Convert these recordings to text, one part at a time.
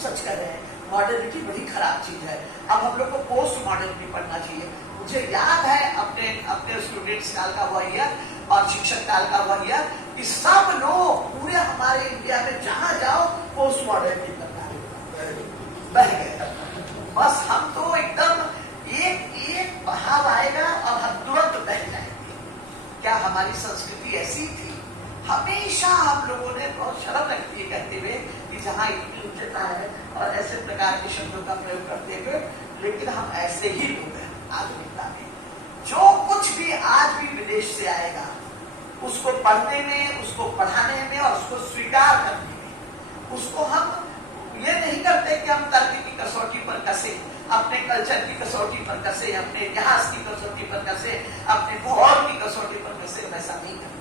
सच कह रहे हैं, मॉडर्निटी बड़ी खराब चीज है। अब हम लोग को पोस्ट मॉडर्निटी पढ़ना चाहिए। मुझे याद है अपने स्टूडेंट्स काल का वह ईयर और शिक्षक काल का वह ईयर कि सब लोग पूरे हमारे इंडिया में जहां जाओ पोस्ट मॉडर्निटी बह गए। बस हम तो एकदम एक बहाव आएगा और हम तुरंत बह जाएंगे। क्या हमारी संस्कृति ऐसी थी? हमेशा हम लोगों ने बहुत शर्म लगती है कहते हुए कि जहाँ इतनी उच्चता है और ऐसे प्रकार के शब्दों का प्रयोग करते हुए, लेकिन हम ऐसे ही लोग हैं आधुनिकता में। जो कुछ भी आज भी विदेश से आएगा उसको पढ़ने में, उसको पढ़ाने में और उसको स्वीकार करने में, उसको हम ये नहीं करते कि हम तर्क की कसौटी पर कसे, अपने कल्चर की कसौटी पर कसे, अपने इतिहास की कसौटी पर कसे, अपने भूगोल की कसौटी पर कसे, वैसा नहीं करते।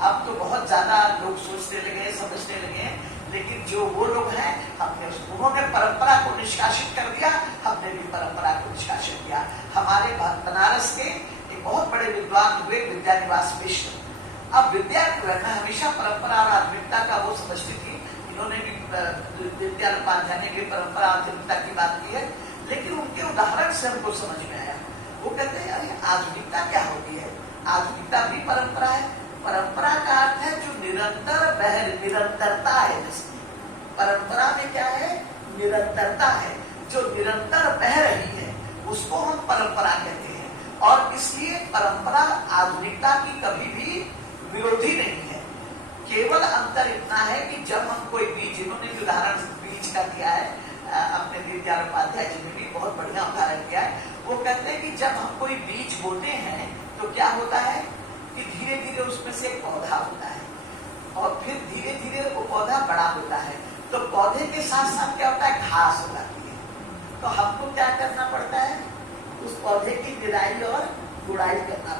अब तो बहुत ज्यादा लोग सोचने लगे, समझने लगे, लेकिन जो वो लोग हैं उन्होंने परंपरा को निष्कासित कर दिया, हमने भी परंपरा को निष्कासित किया। हमारे बनारस के एक बहुत बड़े विद्वान हुए विद्यानिवास मिश्र। अब विद्या मैं हमेशा परंपरा और आधुनिकता का वो समझती थी, इन्होंने भी दीनदयाल उपाध्याय ने भी परंपरा आधुनिकता की बात की है, लेकिन उनके उदाहरण से हमको समझ में आया। वो कहते हैं अरे आधुनिकता क्या होती है? आधुनिकता भी परंपरा है। परंपरा का अर्थ है जो निरंतरता है। परंपरा में क्या है? निरंतरता है, जो निरंतर बह रही है उसको हम परंपरा कहते हैं। और इसलिए परंपरा आधुनिकता की कभी भी विरोधी नहीं है। केवल अंतर इतना है कि जब हम कोई बीज, इन्होंने भी उदाहरण बीज का दिया है, अपने दीनदयाल उपाध्याय जी ने भी बहुत बढ़िया उदाहरण दिया है। वो कहते हैं कि जब हम कोई बीज बोते हैं तो क्या होता है कि धीरे धीरे उसमें से एक पौधा होता है और फिर धीरे धीरे वो पौधा बड़ा होता है। तो पौधे के साथ साथ क्या होता है? घास हो जाती है। तो हमको क्या करना पड़ता है? उस पौधे की निराई और गुड़ाई करना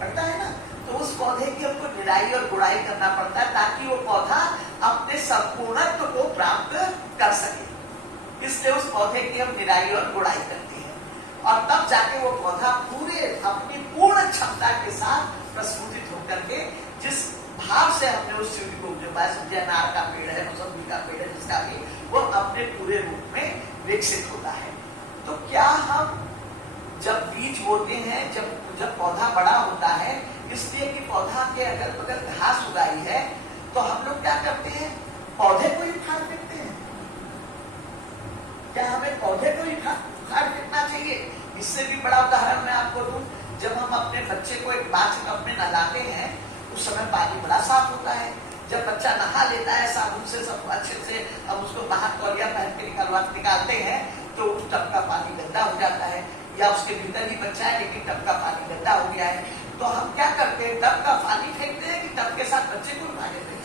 पड़ता है ना। तो उस पौधे की हमको निराई और गुड़ाई करना पड़ता है ताकि वो पौधा अपने संपूर्णत्व को प्राप्त कर सके। इसलिए उस पौधे की हम निराई और गुड़ाई करते हैं और तब जाके वो पौधा पूरे अपनी पूर्ण क्षमता के साथ प्रस्फुटित होकर के, जिस भाव से हमने उस सीढ़ी को अनार का पेड़ है, मौसमी का पेड़ है, जिसका भी वो अपने पूरे रूप में विकसित होता है। तो क्या हम जब बीज बोते हैं, जब पौधा बड़ा होता है, इसलिए कि पौधा के अगल बगल घास उगाई है, तो हम लोग क्या करते हैं? पौधे को ही उखाड़ फेंकते हैं। क्या हमें पौधे को ही उखाड़ फेंकना चाहिए? इससे भी बड़ा उदाहरण मैं आपको दूं। जब हम अपने बच्चे को एक बाथटब में नहलाते हैं उस समय पानी बड़ा साफ होता है। जब बच्चा नहा लेता है साबुन से सब अच्छे से, अब उसको बाहर तौलिया पहन के निकालते हैं तो उस टब का पानी गंदा हो जाता है, या उसके भीतर ही बच्चा है लेकिन टब का पानी गंदा हो गया है। तो हम क्या करते हैं? टब का पानी फेंकते हैं कि टब के साथ बच्चे को उठा लेते हैं?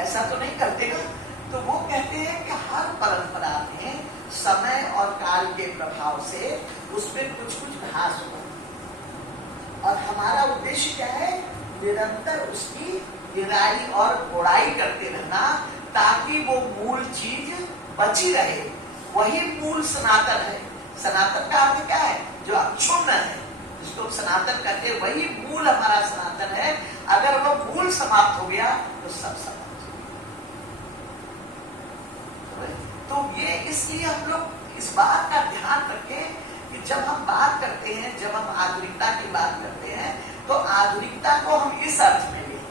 ऐसा तो नहीं करते ना। तो वो कहते हैं कि हर परंपरा में समय और काल के प्रभाव से उसमें कुछ घास होता है और हमारा उद्देश्य क्या है? निरंतर उसकी निराई और गुड़ाई करते रहना ताकि वो मूल चीज बची रहे। वही मूल सनातन है। सनातन का अर्थ क्या है? जो अक्षुण्ण है, जिसको सनातन कहते हैं, वही मूल हमारा सनातन है। अगर वो मूल समाप्त हो गया तो सब समाप्त। तो ये इसलिए हम लोग इस बात का ध्यान रखें कि जब हम बात करते हैं, जब हम आधुनिकता की बात करते हैं, तो आधुनिकता को हम इस अर्थ में लें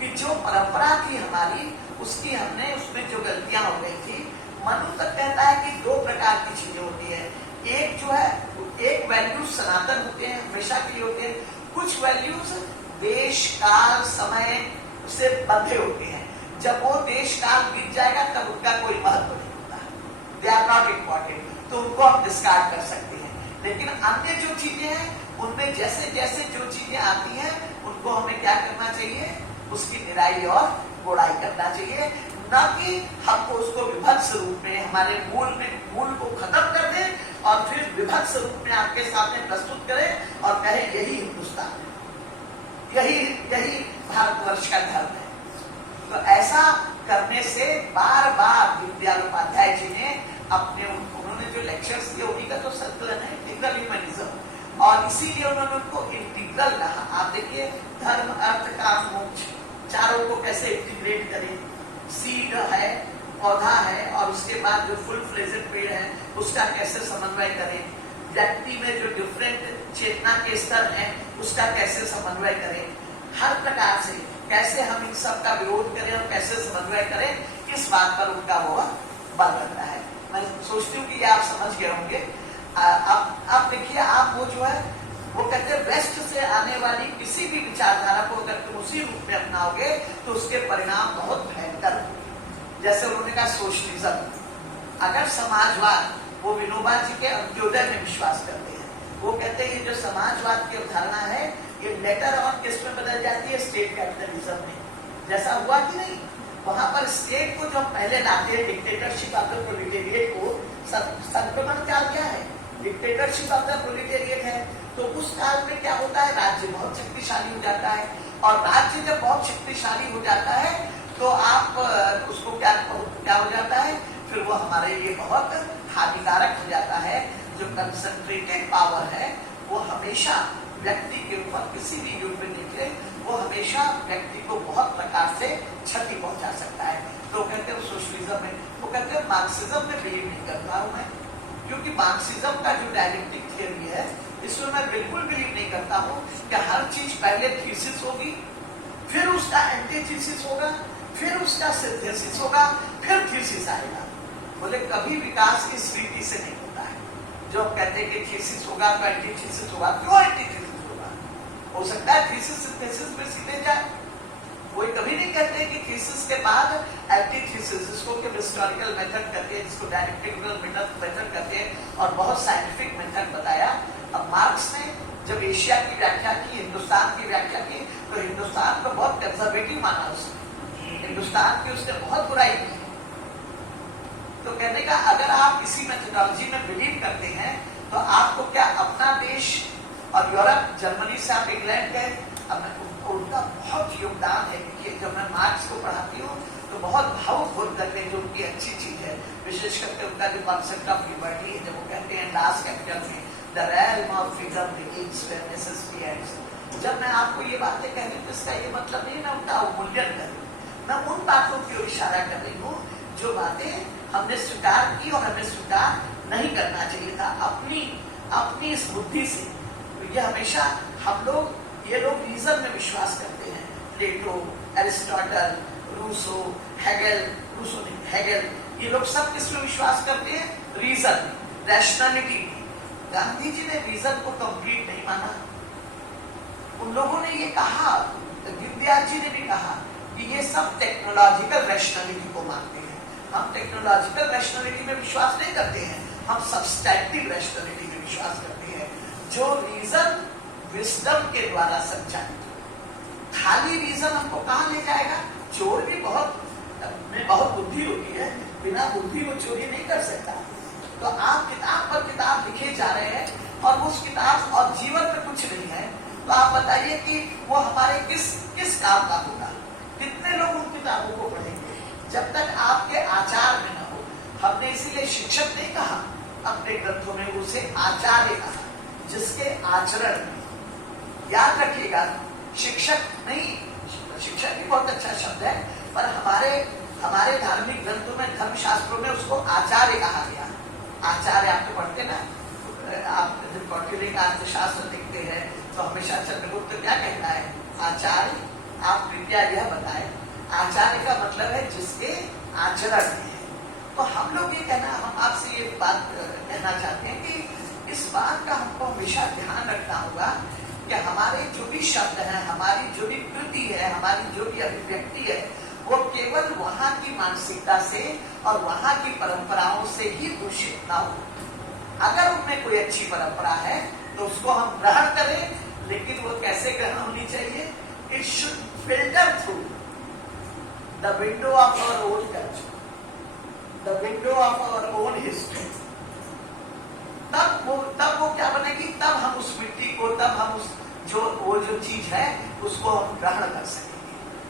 कि जो परंपरा थी हमारी, उसकी हमने उसमें जो गलतियां हो गई थी। मनु तक कहता है कि दो प्रकार की चीजें होती है। एक जो है, एक वैल्यूज सनातन होते हैं, हमेशा के लिए होते हैं। कुछ वैल्यूज देश काल समय से बंधे होते हैं। जब वो देश काल बीत जाएगा तब उनका कोई महत्व नहीं होता, दे आर नॉट इम्पोर्टेंट, तो उनको हम डिस्कार्ड कर सकते हैं। लेकिन अन्य जो चीजें हैं उनमें जैसे जैसे जो चीजें आती हैं उनको हमें क्या करना चाहिए? उसकी निराई और गुड़ाई करना चाहिए, न कि हमको उसको विभत्स रूप में हमारे मूल को खत्म कर दे और फिर विभत्स रूप में आपके सामने प्रस्तुत करें और कहे यही हिंदुस्तान है, यही भारतवर्ष का धर्म है। तो ऐसा करने से बार बार दीनदयाल उपाध्याय जी ने उन्होंने जो लेक्चर्स दिए उन्हीं का तो संकलन है इंटीग्रल ह्यूमनिज्म, और इसीलिए उन्होंने उनको इंटीग्रल कहा। आप देखिए धर्म अर्थ काम मोक्ष चारों को कैसे इंटीग्रेट करें। सीड है, पौधा है और उसके बाद जो फुल फ्लेजेड पेड़ है उसका कैसे समन्वय करें, व्यक्ति में जो डिफरेंट चेतना के स्तर हैं उसका कैसे समन्वय करें, हर प्रकार से कैसे हम इन सब का विरोध करें और कैसे समन्वय करें, इस बात पर उनका वो बल रहता है। मैं सोचती हूँ कि ये आप समझ गए होंगे। अब देखिए, आप वो जो है वो कहते हैं वेस्ट से आने वाली किसी भी विचारधारा को अगर तुम उसी रूप में अपनाओगे तो उसके परिणाम बहुत भयंकर होंगे। जैसे उन्होंने कहा सोशलिज्म, अगर समाजवाद, वो विनोबा जी के अंत्योदय में विश्वास करते हैं, वो कहते हैं जो समाजवाद की अवधारणा है ये लेटर ऑन किस में बदल जाती है, स्टेट कैपिटलिज्म में। जैसा हुआ कि नहीं, वहां पर स्टेट को जो पहले लाते हैं डिक्टेटरशिप ऑफ द प्रोलेटेरिएट को, संक्रमण काल क्या है, डिक्टेटरशिप ऑफ द प्रोलेटेरिएट है। तो उस काल में क्या होता है, राज्य बहुत शक्तिशाली हो जाता है, और राज्य जब बहुत शक्तिशाली हो जाता है तो आप उसको क्या हो जाता है, फिर वो हमारे लिए बहुत हानिकारक हो जाता है। जो कंसंट्रेटेड पावर है वो हमेशा व्यक्ति के ऊपर, किसी भी युग में देखे, वो हमेशा व्यक्ति को बहुत प्रकार से क्षति पहुंचा सकता है। तो कहते हैं सोशलिज्म में, वो कहते हैं मार्क्सिज्म में बिलीव नहीं करता हूं मैं, क्योंकि मार्क्सिज्म का जो डायलेक्टिक थियरी है इसमें मैं बिल्कुल बिलीव नहीं करता हूं कि हर चीज पहले थीसिस होगी, फिर उसका एंटीथीसिस होगा, फिर उसका सिंथेसिस होगा, फिर थीसिस आएगा। बोले कभी विकास इस रीति से नहीं होता है। जो कहते हैं कि थीसिस होगा तो एंटीथीसिस होगा, क्यों एंटीथीसिस होगा? हो सकता है थीसिस सिंथेसिस में सीधे जाए। कोई कभी नहीं कहते कि थीसिस के बाद एंटीथीसिस, जिसको कि हिस्टोरिकल मेथड कहते हैं, जिसको डायलेक्टिकल मेथड कहते हैं, और बहुत साइंटिफिक मेथड बताया। अब मार्क्स ने जब एशिया की व्याख्या की, हिंदुस्तान की व्याख्या की, तो हिंदुस्तान को बहुत कंजर्वेटिव माना उसने, हिंदुस्तान की उसने बहुत बुराई की। तो कहने का अगर आप इसी मेथोडोलॉजी में बिलीव करते हैं तो आपको क्या अपना देश और यूरोप, जर्मनी से आप इंग्लैंड गए, अब उनका बहुत योगदान है। देखिए जब मैं मार्क्स को पढ़ाती हूँ तो बहुत भावुक हो जाते हैं, जो उनकी अच्छी चीज है, विशेष करके उनका जो कॉन्सेप्ट ऑफ लिबर्टी है, जब वो कहते हैं लास्ट कैपिटल में The realm of freedom begins where necessity ends। जब मैं आपको ये बातें कह रही हूँ तो इसका ये मतलब नहीं मैं उनका अवमूल्यन कर रही हूँ, मैं उन बातों की ओर इशारा कर रही हूँ जो बातें हमने स्वीकार की और हमें स्वीकार नहीं करना चाहिए था अपनी इस बुद्धि से। तो ये हमेशा हम लोग, ये लोग रीजन में विश्वास करते हैं, प्लेटो, एरिस्टोटल, रूसो, हेगेल, ये लोग सब किसमें विश्वास करते हैं, रीजन, रैशनैलिटी। गांधी जी ने रीजन को कंप्लीट नहीं माना। उन लोगों ने ये कहा, दीनदयाल जी ने भी कहा कि ये सब टेक्नोलॉजिकल रैशनैलिटी को मानते हैं। हम टेक्नोलॉजिकल रैशनैलिटी में विश्वास नहीं करते हैं, हम सब्सट्रैक्टिव रैशनैलिटी में विश्वास करते हैं, जो रीजन विजडम के द्वारा संचालित हो। खाली रीजन हमको कहाँ ले जाएगा? चोर भी बहुत बुद्धि होती है, बिना बुद्धि वो चोरी नहीं कर सकता। तो आप किताब पर किताब लिखे जा रहे हैं और उस किताब और जीवन में कुछ नहीं है, तो आप बताइए कि वो हमारे किस काम का होगा? कितने लोग उन किताबों को पढ़ेंगे जब तक आपके आचार में न हो? हमने इसीलिए शिक्षक नहीं कहा अपने ग्रंथों में, उसे आचार्य कहा, जिसके आचरण में। याद रखिएगा, शिक्षक नहीं, शिक्षक भी बहुत अच्छा शब्द है, पर हमारे धार्मिक ग्रंथों में, धर्मशास्त्रों में उसको आचार्य कहा गया। आचार्य आप तो पढ़ते ना, आप जब कौटिल्य का अर्थशास्त्र देखते हैं तो हमेशा चंद्रगुप्त क्या कहता है, आचार्य आप कृपया यह बताएं। आचार्य का मतलब है जिसके आचरण में है। तो हम लोग ये कहना, हम आपसे ये बात कहना चाहते हैं कि इस बात का हमको हमेशा ध्यान रखना होगा कि हमारे जो भी शब्द हैं, हमारी जो भी कृति है, हमारी जो भी अभिव्यक्ति है, वो केवल वहां की मानसिकता से और वहां की परंपराओं से ही दूषित ना हो। अगर उनमें कोई अच्छी परंपरा है तो उसको हम ग्रहण करें, लेकिन वो कैसे ग्रहण होनी चाहिए? It should filter through the window of our own culture, the window of our own history. तब वो क्या बनेगी? तब हम उस मिट्टी को, तब हम उस वो जो चीज है उसको हम ग्रहण कर सकेंगे,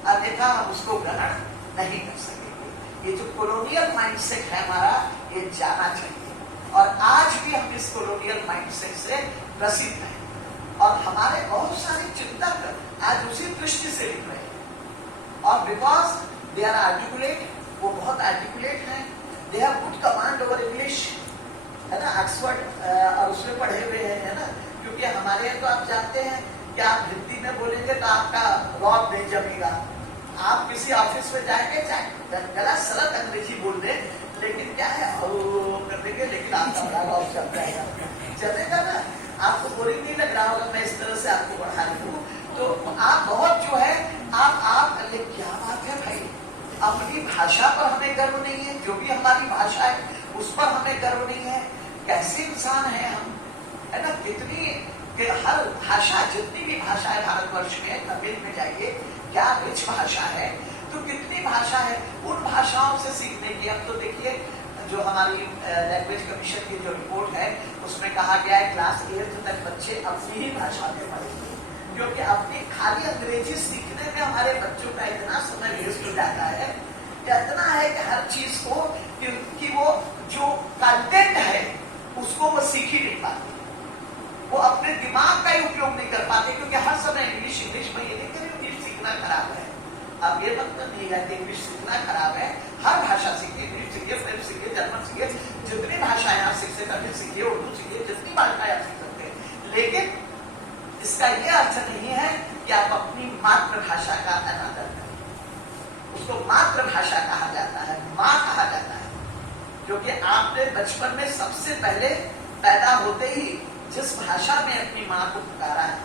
अन्यथा हम उसको ग्रहण नहीं कर सकेंगे। ये जो कॉलोनियल माइंडसेट है हमारा, ये जाना चाहिए। और आज भी हम इस कॉलोनियल माइंडसेट से ग्रसित हैं, और हमारे बहुत सारे चिंतक आज उसी दृष्टि से लिख रहे हैं, और बिकॉज दे आर आर्टिकुलेट, वो बहुत आर्टिकुलेट हैं, they have good command over English, है ना, ऑक्सफोर्ड और उसमें पढ़े हुए हैं, है ना, क्योंकि हमारे यहाँ तो आप जानते हैं कि आप हिंदी में बोलेंगे तो आपका रौब नहीं जमेगा। आप किसी ऑफिस में जाएंगे, चाहे गला सलत अंग्रेजी बोल दें, लेकिन क्या है कर देंगे, लेकिन आपका बड़ा रौब जम जाएगा, चलेगा ना, आपको बोरिंग नहीं लग रहा होगा, मैं इस तरह से आपको बढ़ा रही हूँ। तो आप बहुत जो है आप क्या बात है भाई, अपनी भाषा पर हमें गर्व नहीं है, जो भी हमारी भाषा है उस पर हमें गर्व नहीं है। कैसे इंसान है हम, है ना, कितनी कि हर भाषा, जितनी भी भाषा है भारतवर्ष में, तमिल में जाइए, क्या रिच भाषा है, तो कितनी भाषा है, उन भाषाओं से सीखने की। अब तो देखिए जो हमारी लैंग्वेज कमीशन की जो रिपोर्ट है उसमें कहा गया है क्लास 8 तक बच्चे अपनी ही भाषा में पढ़ेंगे, क्योंकि अपनी खाली अंग्रेजी सीखने में हमारे बच्चों का इतना समय वेस्ट हो जाता है, इतना है कि हर चीज को कि वो जो कंटेंट है उसको वो सीख ही नहीं पाते, वो अपने दिमाग का ही उपयोग नहीं कर पाते, क्योंकि हर समय इंग्लिश में ये नहीं करें इंग्लिश सीखना खराब है। अब ये मतलब नहीं है कि इंग्लिश सीखना खराब है, हर भाषा सीखिए, इंग्लिश सीखिए, फ्रेंच सीखिए, जर्मन सीखिए, जितनी भाषाएं आप सीख सकते, तमिल सीखिए, उर्दू सीखिए, जितनी भाषाएं आप सीख सकते हैं, लेकिन इसका ये अर्थ नहीं है कि आप अपनी मातृभाषा का अनादर करें। उसको मातृभाषा कहा जाता है, माँ कहा जाता है, क्योंकि आपने बचपन में सबसे पहले पैदा होते ही जिस भाषा में अपनी माँ को पुकारा है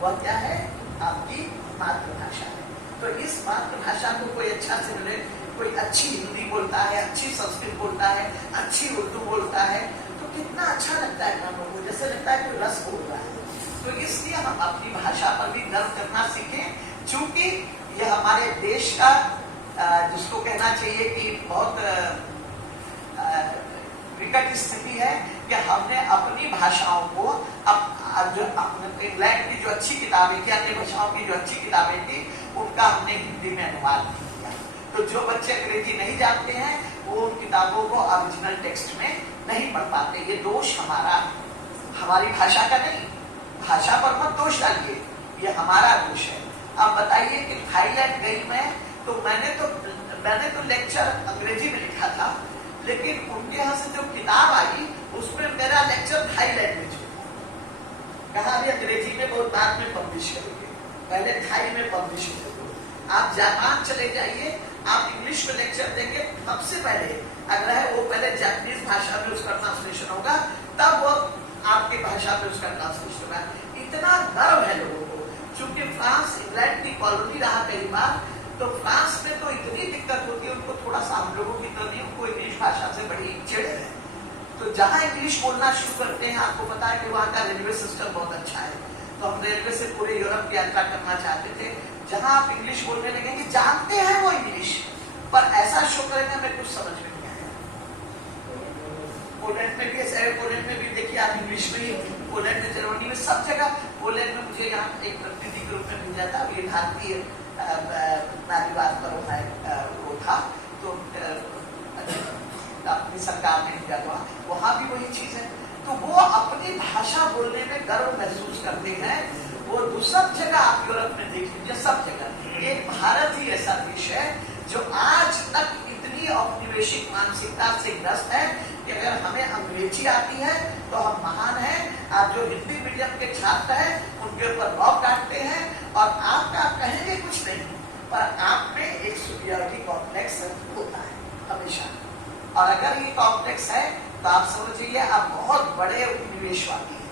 वह क्या है, आपकी मातृभाषा है। तो इस मातृभाषा को कोई अच्छा से मिले, कोई अच्छी हिंदी बोलता है, अच्छी संस्कृत बोलता है, अच्छी उर्दू बोलता है, तो कितना अच्छा लगता है हम लोगों को, जैसे लगता है कोई रस बोल रहा है। तो इसलिए हम अपनी भाषा पर भी गर्व करना सीखें, क्योंकि यह हमारे देश का जिसको कहना चाहिए कि बहुत विकट स्थिति है कि हमने अपनी भाषाओं को जो इंग्लैंड की जो अच्छी किताबें थी, अन्य भाषाओं की जो अच्छी किताबें थी, उनका हमने हिंदी में अनुवाद किया। तो जो बच्चे अंग्रेजी नहीं जानते हैं वो उन किताबों को ओरिजिनल टेक्स्ट में नहीं पढ़ पाते। ये दोष हमारा, हमारी भाषा का नहीं, भाषा पर मत दोष डालिए, ये हमारा दोष है। अब बताइए कि थाईलैंड गई मैं, तो मैंने तो लेक्चर अंग्रेजी में लिखा था, लेकिन उनके यहाँ से जो किताब आई उसमें मेरा लेक्चर थाई लैंग्वेज में, कहा भी अंग्रेजी में बहुत बाद में पब्लिश करेंगे, पहले थाई में पब्लिश करेंगे। आप जापान चले जाइए, आप इंग्लिश में लेक्चर देंगे, सबसे पहले अगर है वो पहले जापानीज भाषा में उसका ट्रांसलेशन होगा, तब वो आपकी भाषा में उसका ट्रांसलेशन होगा। इतना गर्व है लोगों को, क्योंकि फ्रांस इंग्लैंड की कॉलोनी रहा कई बार, तो फ्रांस में तो इतनी दिक्कत होती है उनको, थोड़ा सा हम लोगों की तरह नहीं, उनको इंग्लिश भाषा से बड़ी चिड़ है। तो जहां इंग्लिश बोलना शुरू करते हैं, आपको पता है कि वहाँ का रेलवे सिस्टम बहुत अच्छा है, तो हम रेलवे से पूरे यूरोप की यात्रा करना चाहते थे, जहां आप इंग्लिश बोलने लगेंगे, जानते हैं वो इंग्लिश, पर ऐसा शो करेंगे हमें कुछ समझ में नहीं आया। पोलैंड में भी ऐसा है, पोलैंड में भी देखिए आप इंग्लिश में ही, पोलैंड में, जर्मनी में, सब जगह। पोलैंड में मुझे यहाँ एक प्रतिनिधि के रूप में भेजा था, ये भारतीय नारीवाद पर वो था, तो अपनी सरकार ने दिया हुआ, वहां भी वही चीज है। तो वो अपनी भाषा बोलने में गर्व महसूस करते हैं। वो सब जगह आप यूरोप में देख लीजिए, सब जगह। एक भारत ही ऐसा देश है जो आज तक इतनी औपनिवेशिक मानसिकता से ग्रस्त है कि अगर हमें अंग्रेजी आती है तो हम महान हैं। आप जो हिंदी मीडियम के छात्र हैं उनके ऊपर रौब डांटते हैं, और आपका कहेंगे कुछ नहीं, पर आप में एक सुपीरियरिटी कॉम्प्लेक्स होता है हमेशा। और अगर ये कॉम्प्लेक्स है तो आप समझिए आप बहुत बड़े उपनिवेशवादी हैं।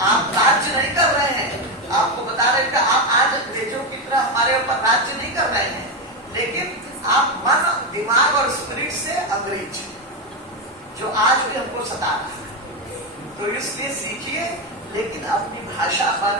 आप राज्य नहीं कर रहे हैं, आपको बता रहे हैं कि आप आज अंग्रेजों की तरह हमारे ऊपर राज्य नहीं कर रहे हैं, लेकिन आप मन, दिमाग और स्पिरिट से अंग्रेज, जो आज भी हमको सता रहा है। तो इसलिए सीखिए, लेकिन अपनी भाषा पर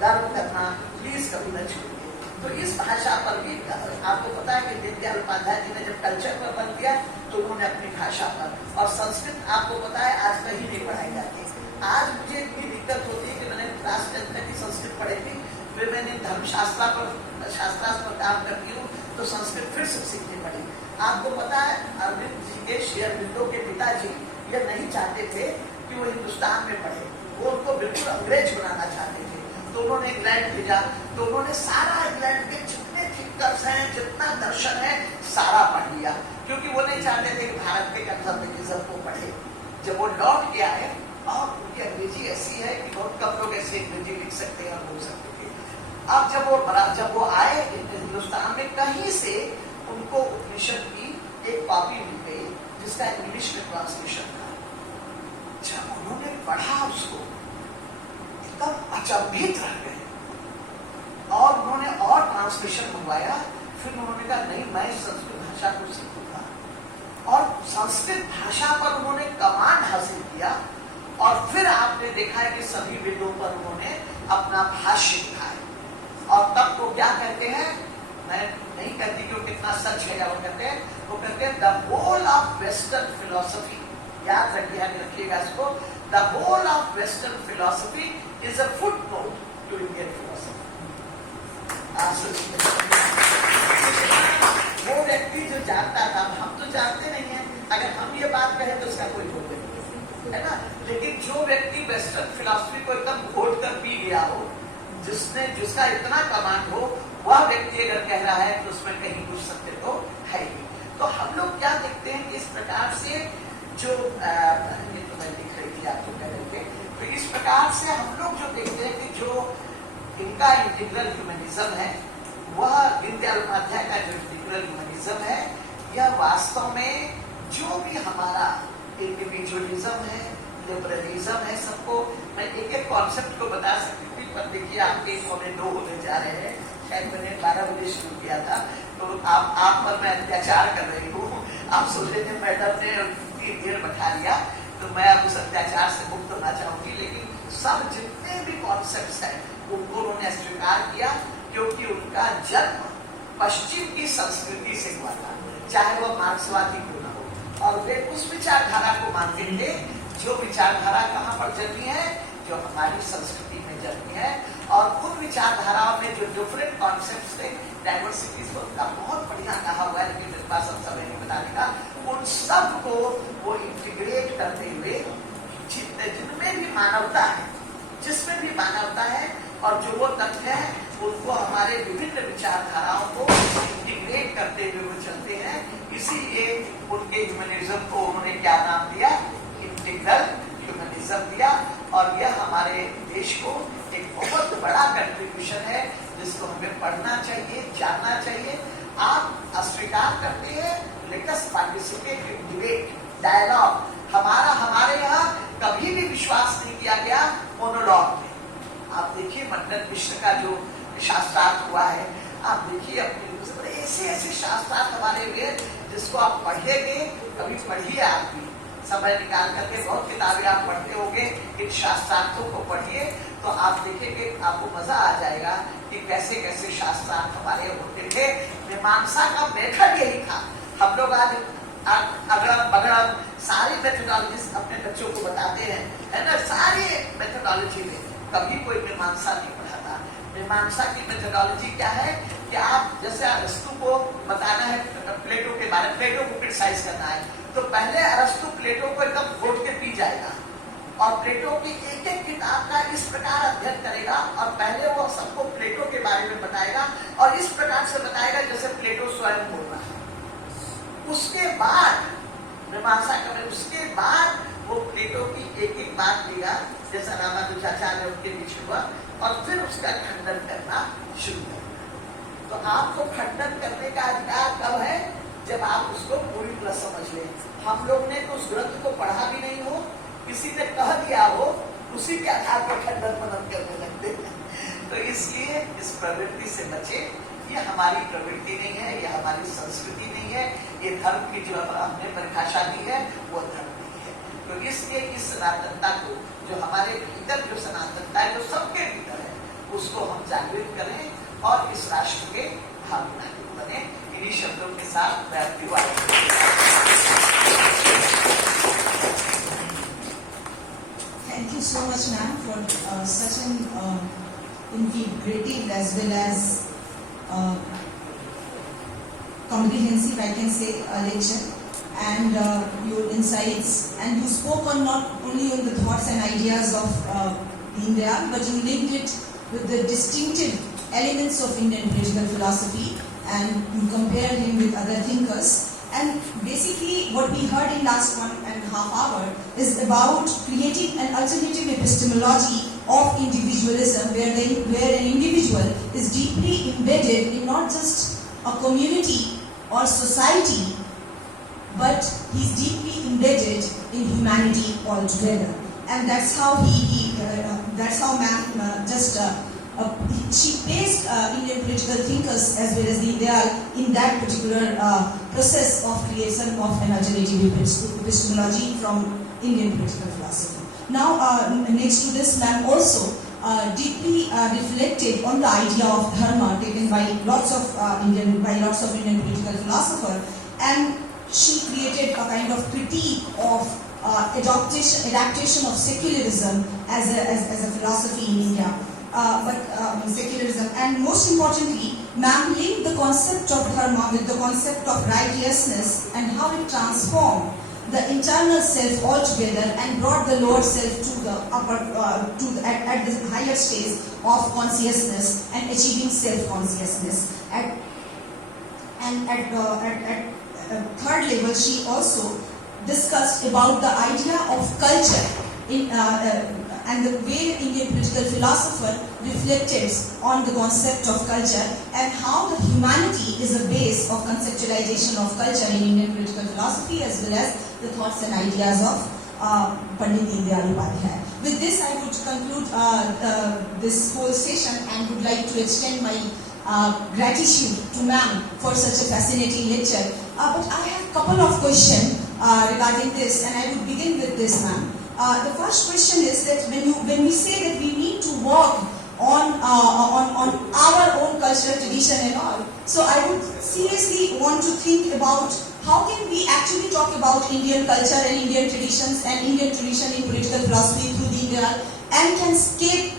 गर्व करना प्लीज कभी न छोड़िए। तो इस भाषा पर भी आपको पता है कि दीनदयाल उपाध्याय जी ने जब कल्चर पर बल किया तो उन्होंने अपनी भाषा पर, और संस्कृत आपको पता है आज कहीं नहीं पढ़ाई जाती। आज मुझे इतनी दिक्कत होती है कि मैंने क्लास 10 तक की संस्कृत पढ़ी थी, फिर मैंने धर्मशास्त्र पर काम करती हूँ, तो संस्कृत फिर से सीखनी पड़ी। आपको पता है अरविंद जी के, श्री अरविंदो के पिताजी ये नहीं चाहते थे कि वो हिंदुस्तान में पढ़े, वो उनको बिल्कुल अंग्रेज बनाना चाहते थे, तो उन्होंने इंग्लैंड भेजा। तो उन्होंने सारा इंग्लैंड के जितने थिंकर्स हैं, जितना दर्शन है, सारा पढ़ लिया, क्योंकि वो जब वो आए हिंदुस्तान में, कहीं से उनको उपनिषद की एक कॉपी मिल गई जिसका इंग्लिश में ट्रांसलेशन था। जब उन्होंने पढ़ा उसको एकदम अचंभित रह गए और उन्होंने और ट्रांसलेशन मंगवाया। फिर उन्होंने कहा नहीं, मैं संस्कृत भाषा को सीखूंगा, और संस्कृत भाषा पर उन्होंने कमांड हासिल किया। और फिर आपने देखा है कि सभी वेदों पर उन्होंने अपना भाष्य लिखा है। और तब तो क्या कहते हैं, मैं नहीं कहती कि वो कितना सच है, वो कहते हैं the whole of western philosophy, याद रखिएगा इसको, the whole of western philosophy is a footnote to Indian philosophy. वो व्यक्ति जो जानता था, हम तो जानते नहीं है, अगर हम ये बात कहें तो उसका कोई बोल नहीं है ना, लेकिन जो व्यक्ति वेस्टर्न फिलोसफी को एकदम घोट कर पी गया हो, जिसका इतना कमांड हो, वह व्यक्ति अगर कह रहा है तो उसमें कहीं कुछ सत्य तो है ही। तो हम लोग क्या देखते हैं कि इस प्रकार से जो ये तो मैं लिख रही थी आपको कह रहे थे, तो इस प्रकार से हम लोग जो देखते हैं कि जो इनका इंटीग्रल ह्यूमनिज्म है, वह दीनदयाल उपाध्याय का जो इंटीग्रल ह्यूमनिज्म है, यह वास्तव में जो भी हमारा इंडिविजुअलिज्म है, लिबरलिज्म है, सबको मैं एक एक कॉन्सेप्ट को बता सकती थी, पर देखिए आपके 1:45 होने जा रहे हैं, शायद मैंने 12 बजे शुरू किया था, तो आप पर मैं अत्याचार कर रही हूँ। आप सोच रहे थे मैडम ने इतनी देर बैठा लिया, तो मैं अब उस अत्याचार से मुक्त होना चाहूंगी। लेकिन सब जितने भी कॉन्सेप्ट्स हैं उनको उन्होंने स्वीकार किया, क्योंकि उनका जन्म पश्चिम की संस्कृति से हुआ था, चाहे वह मार्क्सवादी क्यों न हो। और वे उस विचारधारा को मानते थे जो विचारधारा कहाँ पर जन्मी है, जो हमारी संस्कृति में जन्मी है। और उन विचारधाराओं में जो डिफरेंट कॉन्सेप्ट्स थे, डाइवर्सिटीज पर उनका बहुत बढ़िया कहा हुआ है, लेकिन मेरे पास अब समय नहीं बताने का, उन सब को वो इंटीग्रेट करते हुए जिनमें भी मानवता है, जिसमें भी मानवता है और जो वो तथ्य है, उनको हमारे विभिन्न विचारधाराओं को इंटीग्रेट करते हुए वो चलते हैं। इसीलिए उनके ह्यूमनिज्म को उन्होंने क्या नाम दिया, इंटीग्रल ह्यूमनिज्म दिया। और यह हमारे देश को एक बहुत बड़ा कंट्रीब्यूशन है, जिसको हमें पढ़ना चाहिए, जानना चाहिए। आप अस्वीकार करते हैं, let us participate in debate, dialogue. हमारे यहाँ कभी भी विश्वास नहीं किया गया मोनोलॉग में। आप देखिए मंडन मिश्र का जो शास्त्रार्थ हुआ है, आप देखिए अपने ऐसे शास्त्रार्थ हमारे हुए, जिसको आप पढ़ेंगे, कभी पढ़िए, आप भी समय निकाल करके बहुत किताबें आप पढ़ते होंगे, इन शास्त्रार्थों को पढ़िए, तो आप देखेंगे, आपको मजा आ जाएगा कि कैसे कैसे शास्त्रार्थ हमारे होते थे। मीमांसा का मेथड यही था। हम लोग आज अगड़म बगड़म सारी मेथोडोलॉजी अपने बच्चों को बताते हैं, है ना, सारी मेथोडोलॉजी में कभी कोई मीमांसा नहीं पढ़ाता। मीमांसा की मेथोडोलॉजी क्या है कि आप जैसे अरस्तु को बताना है प्लेटो के बारे में, प्लेटो को क्रिटिसाइज करना है, तो पहले अरस्तु प्लेटो को एकदम घोट के पी जाएगा और प्लेटो की एक एक किताब का इस प्रकार अध्ययन करेगा, और पहले वो सबको प्लेटो के बारे में बताएगा और इस प्रकार से बताएगा जैसे प्लेटो स्वयं बोल रहा है। उसके बाद मीमांसा करें, उसके बाद वो प्लेटो की एक एक बात लेगा, जैसा रामानुजाचार्य उनके बीच हुआ, और फिर उसका खंडन करना शुरू करेगा। तो आपको खंडन करने का अधिकार कब है, जब आप उसको पूरी तरह समझ लें। हम लोग ने तो उस ग्रंथ को पढ़ा भी नहीं हो, किसी ने कह दिया हो, उसी के आधार पर खंडन मनन करने लगते हैं। तो इसलिए इस प्रवृत्ति से बचे। ये हमारी प्रवृत्ति नहीं है, ये हमारी संस्कृति नहीं है, ये धर्म की जो हमने परिभाषा दी है वो धर्म नहीं है। तो इसलिए इस सनातनता को, जो हमारे भीतर जो सनातनता है, जो सबके भीतर है, उसको हम जागृत करें और इस राष्ट्र के भावी नागरिक बने। इन्हीं शब्दों के साथ मैं अपनी बात Thank you so much, ma'am, for such an integrative as well as comprehensive, I can say, lecture, and your insights. And you spoke on not only on the thoughts and ideas of Deen Dayal, but you linked it with the distinctive elements of Indian political philosophy, and you compared him with other thinkers. And basically what we heard in last 1.5 hours is about creating an alternative epistemology of individualism, where an individual is deeply embedded in not just a community or society, but he's deeply embedded in humanity altogether. And that's how she placed Indian political thinkers as well as the Indian in that particular process of creation of an alternative epistemology from Indian political philosophy. Now, next to this, ma'am also deeply reflected on the idea of dharma taken by lots of Indian political philosophers, and she created a kind of critique of adaptation of secularism as a philosophy in India. Secularism, and most importantly, ma'am linked the concept of dharma with the concept of righteousness and how it transformed the internal self altogether and brought the lower self to the upper, at the higher stage of consciousness and achieving self-consciousness. At third level, she also discussed about the idea of culture and the way Indian political philosopher reflected on the concept of culture and how the humanity is a base of conceptualization of culture in Indian political philosophy, as well as the thoughts and ideas of Pandit Deen Dayal Upadhyay. With this, I would conclude this whole session and would like to extend my gratitude to ma'am for such a fascinating lecture. But I have a couple of questions regarding this, and I would begin with this, ma'am. The first question is that when we say that we need to work on our own cultural tradition and all, so I would seriously want to think about how can we actually talk about Indian culture and Indian traditions and Indian tradition in political philosophy through Deen Dayal, and can escape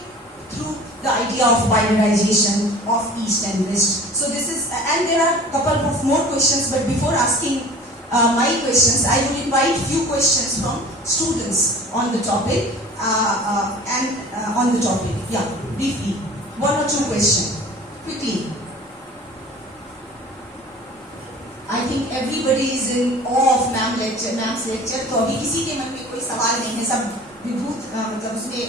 through the idea of binarization of East and West. So this is, and there are a couple of more questions, but before asking my questions, I will invite few questions from students on the topic on the topic. Yeah, briefly, one or two questions, quickly. I think everybody is in awe of ma'am's lecture. तो अभी किसी के मन में कोई सवाल नहीं है, सब विभूत मतलब उसमें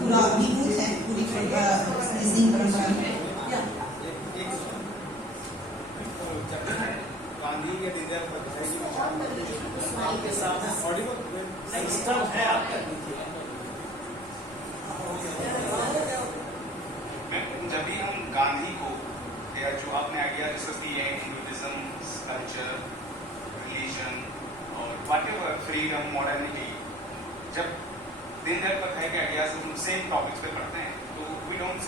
पूरा विभूत है पूरी रीजनिंग परंपरा में. गांधी के दीदार पर के सामने ऑडियो सिस्टम है आपका. जब भी हम गांधी को या जो आपने आइडिया डिस्कस किए हैं, हिंदुइज्म, कल्चर, रिलीजन और व्हाटएवर, फ्रीडम, मॉडर्निटी, जब दीनदयाल उपाध्याय के आइडियाज हम सेम टॉपिक्स पे पढ़ते हैं